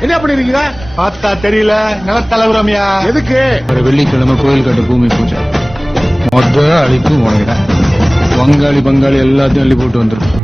என்ன பண்ணிருக்கீங்க? பார்த்தா தெரியல. நிலத்தலைவரம்யா எதுக்கு? ஒரு வெள்ளிக்கிழமை கோயில் கட்டு பூமி பூஜை. மொத்த அழிப்பு உனக்குதான். பங்காளி பங்காளி எல்லாத்தையும் அள்ளி போட்டு வந்துடும்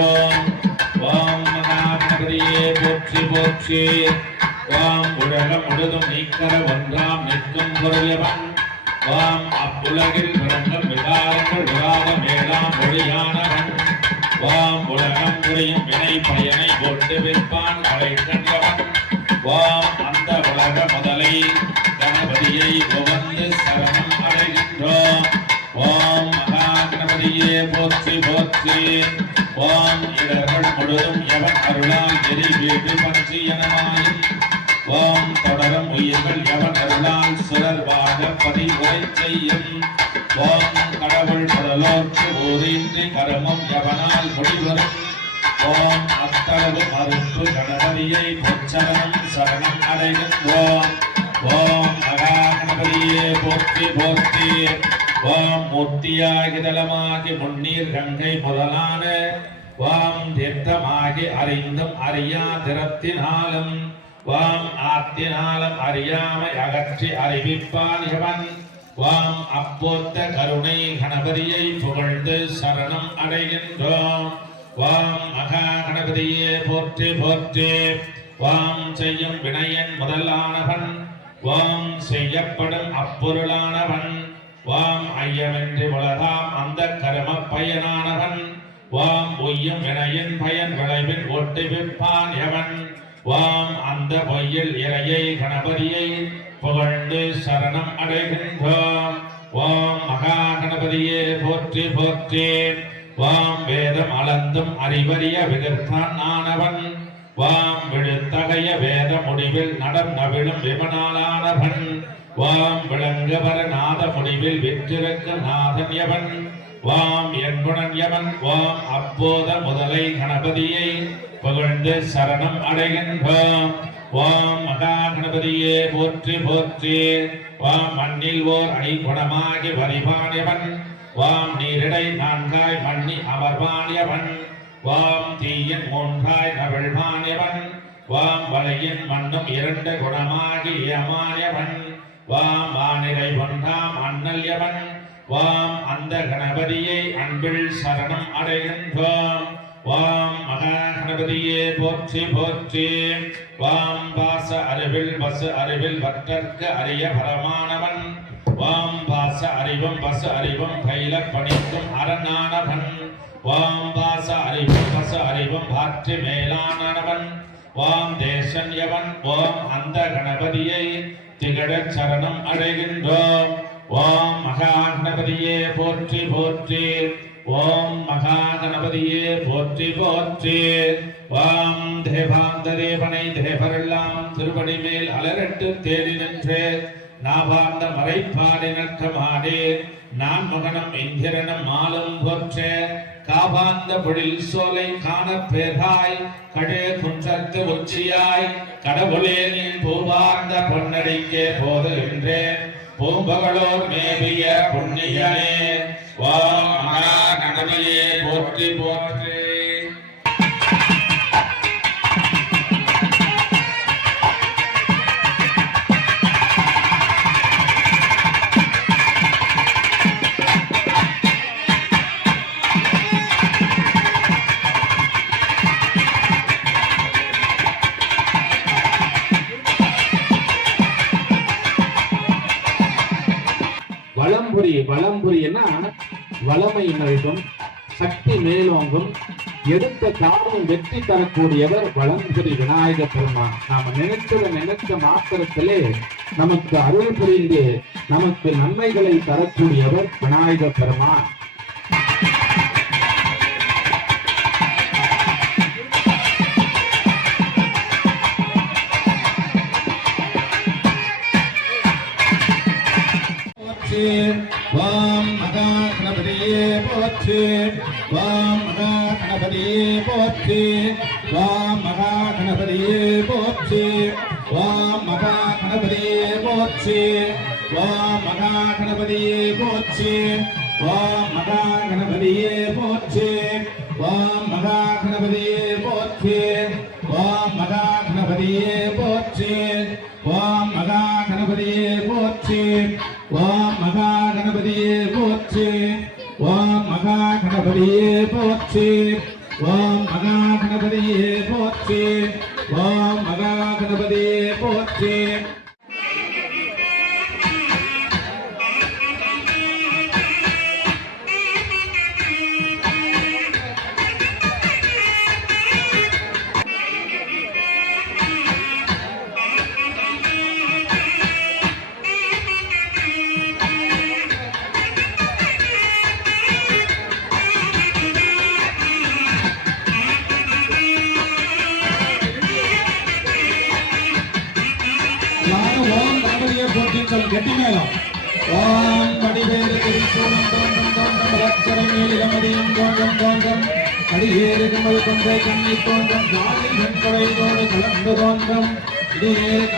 தொழுகின்றோம் ஓம் மகாகணபதியே போற்றி போற்றி. ஓம் உலகம் முழுதும் நீக்கர ஒன்றாம் நிற்கும் பொருளவன் ஓம் அப்புலகில் பிறந்த விகாரங்கள் விவாத மேலாம் மொழியானவன். ஓம் உலகம் புரியும் வினை பயனை போட்டு விற்பான் அழைக்கின்றவன் ஓம் உலக முதலை கணபதியை உவந்து சரணம் அடைகின்றோம். ஓம் மகா போற்றி போற்றி. ஓம் இடர்கள் முழுதும் எவன் அருளால் எரி வீடு பற்றி எனமாய் வாம் தொடரும் உயிர்கள் எவன் அருளால் சுரர்வாக பதிவுரை செய்யும்? வாம் கடவுள் படலோற்று ஊரின்றி கருமம் எவனால் முடிவரும்? ஓம் அத்தளவு மறுப்பு கணபதியை பொச்சரணம் சரணம் அடைகின்றோம் ஓம் மகா கணபதியே போற்றி போற்றி. வாம் மூர்த்தியாகி தலமாகி முன்னீர் கங்கை முதலான வாம் தீர்த்தமாகி அறிந்தும் அறியா திறத்தினாலும் வாம் ஆத்தினாலும் அறியாமை அகற்றி அறிவிப்பான் இவன். வாம் அப்போத்த கருணை கணபதியை புகழ்ந்து சரணம் அடைகின்றோம். வாம் மகா கணபதியே போற்றி போற்றி. வாம் செய்யும் வினையன் முதலானவன். வாம் செய்யப்படும் அப்பொருளானவன். வாம் ஐயமென்று உலகாம் அந்த கரும பயனானவன். வாம் பொய்யும் வினையின் பயன் விளைவின் ஒட்டி விற்பான் எவன். வாம் அந்த பொய்யில் இறையை கணபதியை புகழ்ந்து சரணம் அடைகின்றோம். வாம் மகா கணபதியே போற்றி போற்றேன் வாம் வேதம் அளந்தும் அறிவறிய விதிர்த்தான் ஆனவன். வாம் விழுத்தகைய வேத முடிவில் நடம் நவிழும் விமனாலானவன். வாம் விளங்குவர நாத முடிவில் விற்றிருக்கும் நாதன் யவன். வாம் என்புணன் யவன். வாம் அப்போத முதலை கணபதியை புகழ்ந்து சரணம் அடைகின்றோம். வாம் மகா கணபதியே போற்றி போற்றி. வாம் மண்ணில் ஓர் ஐகுணமாகி வரிபானவன் வாம் நீரிடை நான்காய் மண்ணி அமர்வானியவன் வாம் தீயன் மூன்றாய் நவிழ்வானியவன் வாம் வலையின் மண்ணும் இரண்டு குணமாகி ஏமானியவன் வாம் வானிலை ஒன்றாம் அண்ணல்யவன். வாம் அந்த கணபதியை அன்பில் சரணம் அடைகின்றோம். வாம் மகா கணபதியே போற்றி போற்றி. வாம் பாச அறிவில் பசு அறிவில் வற்றற்கு அரிய பரமானவன். வாம் பாச அறிவும் பசு அறிவும் கைல பணிக்கும் அரணானவன். வாம் பாச அறிவும் பசு அறிவும் பாற்று மேலானவன். ஓம் தேசன்யவன் ஓம் அந்த கணபதியை திகழச் சரணம் அடைகின்றோம். ஓம் மகா கணபதியே போற்றி போற்றி. ஓம் மகா கணபதியே போற்றி போற்றி. ஓம் தேவாந்த தேவனை தேவரெல்லாம் திருப்படி மேல் அலரட்டு தேடி நின்று. நாபாந்த மறைப்பாடி நற்றமாடே நான் மகனம் இந்திரனம் மாலும் போற்ற. காபாந்த பொழில் சோலை காண பேராய் கடே குன்றத்து உச்சியாய் கடவுளே நீ பூவார்ந்த பொன்னடிக்கே போதுகின்றேன் பூம்பகலோர் மேவிய புண்ணியனே ஓம் மகா கடவுளே போற்றி போற்றி. எடுத்த காரியம் வெற்றி தரக்கூடியவர் வளம்புரி விநாயக பெருமான். நாம நினைச்சத நினைச்ச மாத்திரத்திலே நமக்கு அருள் புரிந்து நமக்கு நன்மைகளை தரக்கூடியவர் விநாயக பெருமான். வாம் மகா கணபதியே போச்சு வாம் மகா గణపతియే పోత్సే వాం మహా గణపతియే పోత్సే వాం మహా గణపతియే పోత్సే వాం మహా గణపతియే పోత్సే వాం మహా గణపతియే పోత్సే వాం మహా గణపతియే கட்டி மேலும் ஓம் வடிவேறு திருச்சூலம் தோன்றும் தோன்றும் ரட்சரை மேலிரமதியும் தோன்றும் தோன்றும். அடியேறு கண்ணி தோன்றும் காலில் கலந்து தோன்றும். இடியேறு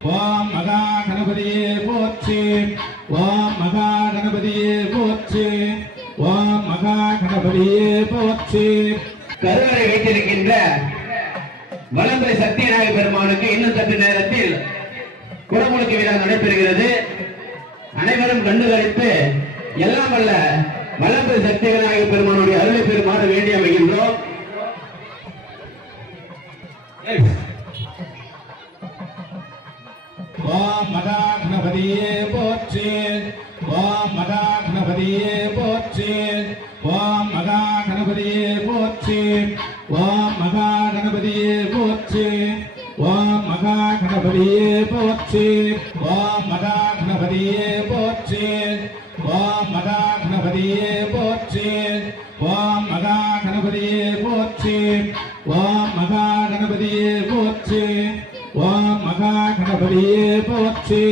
ஓம் மகா கணபதியே போற்றி. ஓம் மகா கணபதியே போற்றி. ஓம் மகா கணபதியே போற்றி. கருவறை வைத்திருக்கின்ற வலம்புரை சத்தியநாயக பெருமானுக்கு இன்னும் சற்று நேரத்தில் குடமுழுக்கு விழா நடைபெறுகிறது. அனைவரும் கண்டுகளித்து எல்லாம் வல்ல வலம்புரை சத்தியநாயக பெருமானுடைய அருளை பெறுமாறு வேண்டி அமைகின்றோம். ఓం మహాగణపతియే పోచ్చే ఓం మహాగణపతియే పోచ్చే ఓం మహాగణపతియే పోచ్చే ఓం మహాగణపతియే పోచ్చే ఓం మహాగణపతియే పోచ్చే ఓం మహాగణపతియే పోచ్చే ఓం మహాగణపతియే పోచ్చే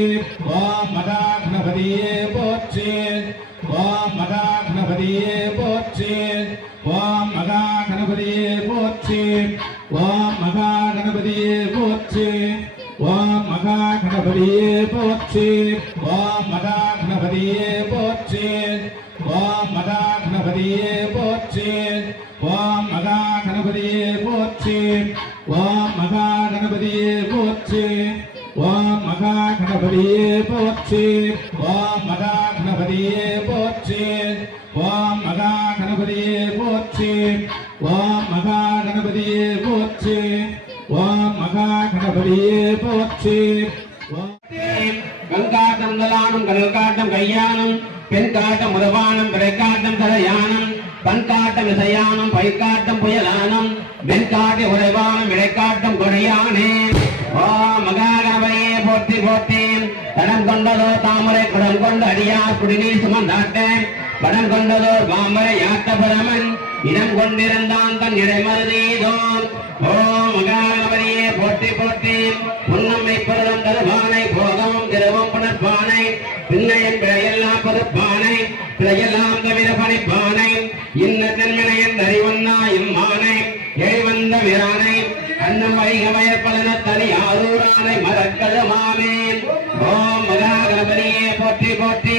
ஓம் மகா கணபதியே போற்றி. ஓம் மகா கணபதியே போற்றி. ஓம் மகா கணபதியே போற்றி. ஓம் மகா கணபதியே போற்றி. போற்றி போற்றி தடம் கொண்டதோ தாமரை குடம் கொண்டு அடியார் குடிநீர் சுமந்தாட்டேன் படம் கொண்டதோ பாமரை யாத்த பரமன் இடம் கொண்டிருந்தான் தன் இடைமருதீதோன் ஓ மகாகணபதியே போற்றி போற்றி புன்னம்மை பொருளும் தருவானை போகமும் திருவம் புனர்பானை பின்னையின் பிழையெல்லாம் பொறுப்பானை பிழையெல்லாம் தவிர பணிப்பானை இன்ன தென்மனையன் அறிவண்ணா இம்மானை எழுவந்த விரானை அன்னம் வைக தனி ஆரூரானை மறக்கழுமாமே ஓம் மகாகணபதியே போற்றி போற்றி.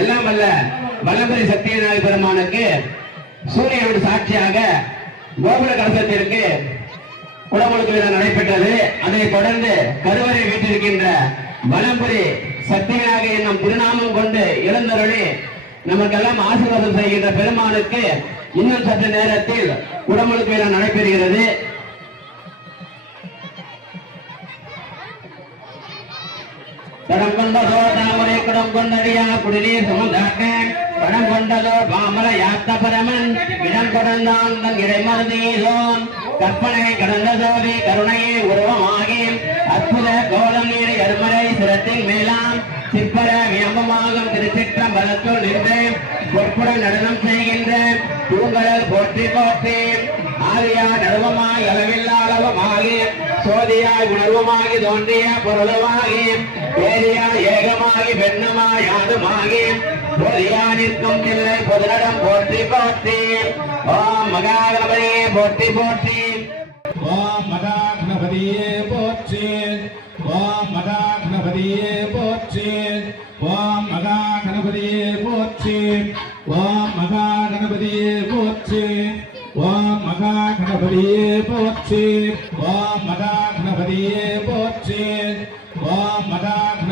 எல்லாம் அல்ல வல்லபதி சத்தியநாய பெருமானுக்கு சூரியனோட சாட்சியாக கோபுர கலசத்திற்கு குடமுழுக்கு விழா நடைபெற்றது. அதைத் தொடர்ந்து கருவறை வீட்டிருக்கின்ற வலம்புரி சத்தியனாக என்னும் திருநாமம் கொண்டு எழுந்தருளி நமக்கெல்லாம் ஆசீர்வாதம் செய்கின்ற பெருமானுக்கு இன்னும் சற்று நேரத்தில் குடமுழுக்கு விழா நடைபெறுகிறது. படம் கொண்டதோ தாமரை குடம் கொண்டடியா குடிநீர் சுமந்தாட்டேன் படம் கொண்டதோ பாமர யாத்த பரமன் இடம் கொடந்தான் தன் இடைமருதீசோன் கற்பனை கடந்ததோவி ஜோதி கருணையே உருவமாகி அற்புத கோலம் நீர் எருமலை சிரத்தின் மேலாம். சிற்பர வியம்பமாகும் திருச்சிற்றம் திருச்சிற்றம்பலத்துள் நின்று பொற்புட நடனம் செய்கின்ற தூங்கலர் போற்றி போற்றி ஆரியா நடுவமாய் அளவில்லா அளவமாகி சோதியாய் உணர்வுமாகி தோன்றிய பொருளமாகி பேரியாய் ஏகமாகி பெண்ணுமாய் யாதுமாகி பொதியா நிற்கும் இல்லை பொதுநடம் போற்றி போற்றி. ஓம் மகாகணபதியே போற்றி போற்றி. ஓம் மகாகணபதியே போற்றி. ஓம் மகாகணபதியே போற்றி. ஓம் மகாகணபதியே போற்றி. ஓம் மகாகணபதியே போற்றி. ஓம் மகாகணபதியே போற்றி.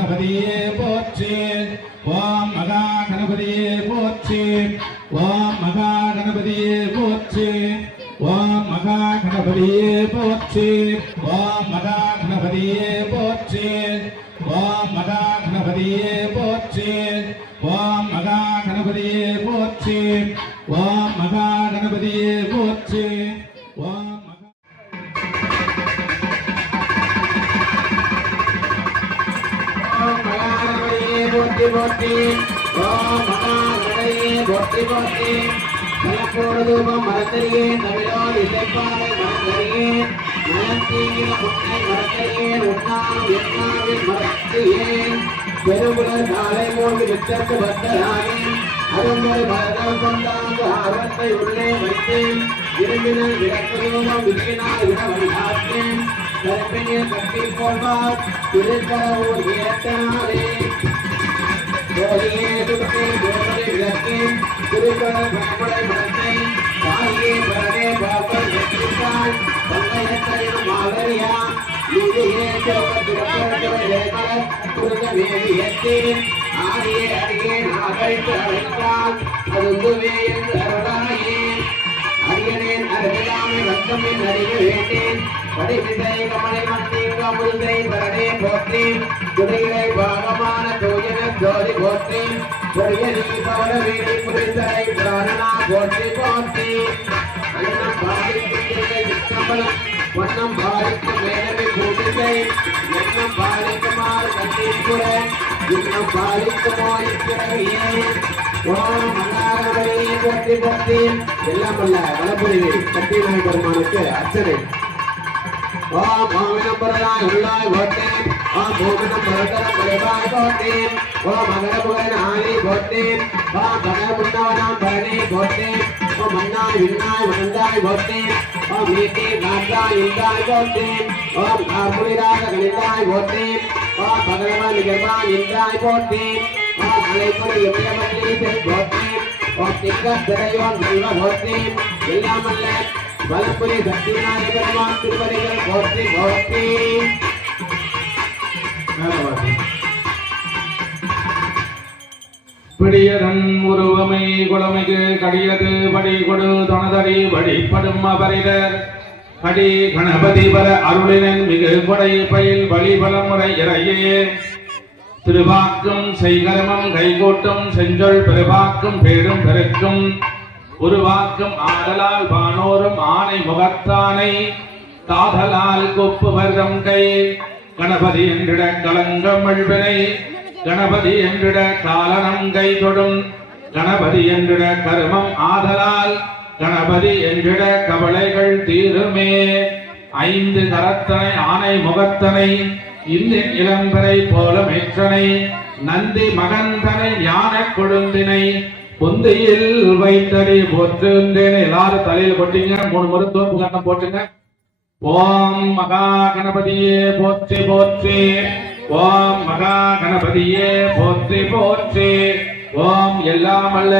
கணபதியே போற்றி. ஓம் மகா கணபதியே போற்றி. ஓம் மகா கணபதியே போற்றி. ஓம் மகா கணபதியே போற்றி. ஓம் மகா கணபதியே மனரூபம் மரத்தறியே தமிழா இசைப்பாலை மரத்தறியே மனத்தீவிர புண்ணை மரத்தறியே உண்ணாம் எண்ணாவில் மரத்தியேன் பெருபுலர் காலை மூன்று வித்தற்கு பக்தரானேன் அருங்கல் மரதம் கொண்டாங்க ஆர்வத்தை உள்ளே வைத்தேன். இரும்பினர் விளக்கரூபம் விதியினால் உணவை காத்தேன். கருப்பினிய கட்டி போல்வார் திருக்கடவுள் இறக்கனாலே கோடியே துடுக்கை கோடலை விளக்கேன். திருக்கடல் பண்புடை மரத்தை ஆரியே அருகே நான் அழைத்து அழைத்தால் அது உந்துவே என்று அருளாயே அரியனேன் அருகிலாமை வந்தமின் அறிய வேண்டேன். படிசிதை கமலை மந்தீங்க முல்தை பரடே போற்றேன். குதிரை பாகமான தூயன ஜோதி போற்றேன். பொறியனி பவன வீடி புரிந்தரை பிராணனா போற்றி போற்றி அண்ணம் பாதிக்கின்ற சித்தம்பலம் வண்ணம் பாதிக்கும் மேலவை கூட்டிகை எண்ணம் பாதிக்குமாறு கட்டிப்புற இன்னும் பாதிக்குமோ இப்பிறவியே ஓம் மன்னாரவரையே போற்றி போற்றி எல்லாம் அல்ல வளபுரிவை பெருமானுக்கு அர்ச்சனை ஓம் உள்ளாய் ஓம் பூமினம் பரிவாய் ஓம் மகர புகன் பொட்டே வா பக முன்னாடாம் பரணே பொட்டே ஓ மன்னாய் விண்ணாய் வந்தாய் பொட்டே ஓ வீட்டே நாட்டாய் இருந்தாய் பொட்டே ஓம் கார்முனிராக கணிந்தாய் பொட்டே வா பகவான் நிகழ்வான் நின்றாய் பொட்டே வா அலைப்படி எப்படியமன்றி பொட்டே ஓ திக்கத் திரையோன் நல்வ பொட்டே எல்லாமல்ல வலப்புரி சக்திநாயகரமான் திருவடிகள் போற்றி போற்றி கடியதன் உருவமை குளமைக்கு கடியது படி கொடு தனதடி வழிபடும் அபரிதர். கடி கணபதி பர அருளினன் மிகு கொடை பயில் வழிபல முறை இறையே. திருவாக்கும் செய்கரமம் கைகூட்டும் செஞ்சொல் பெருவாக்கும் பேரும் பெருக்கும். உருவாக்கும் ஆடலால் வானோரும் ஆனை முகத்தானை. காதலால் கொப்புவர் தம் கை. கணபதி என்றிட கலங்கம் அழ்வினை கணபதி என்றிட காலனம் கை தொடும் கணபதி என்றிட கருமம் ஆதலால். கணபதி என்றிட கவலைகள் தீருமே. ஐந்து கரத்தனை ஆனை முகத்தனை இன்னின் இளம்பரை போல மேற்றனை நந்தி மகந்தனை ஞான கொழுந்தினை பொந்தையில் வைத்தடி போற்றுந்தேன். எல்லாரும் தலையில் போட்டீங்க. மூணு முறை தோப்பு கண்ணம் போட்டுங்க. ஓம் மகா கணபதியே போற்றி போற்றி. ஓம் மகா கணபதியே போற்றி போற்றி. ஓம் எல்லாம் அல்ல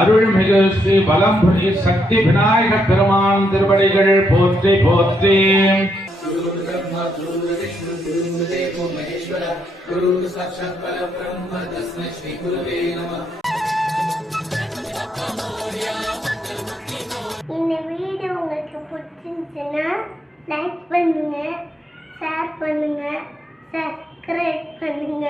அருள்மிகு ஸ்ரீ பலம்புரி சக்தி விநாயக பெருமான் திருவடிகள். போற்றி போற்றி. இந்த வீடியோ உங்களுக்கு பிடிச்சிருந்துச்சுன்னா லைக் பண்ணுங்க ஷேர் பண்ணுங்க. சப்ஸ்கிரைப் பண்ணுங்க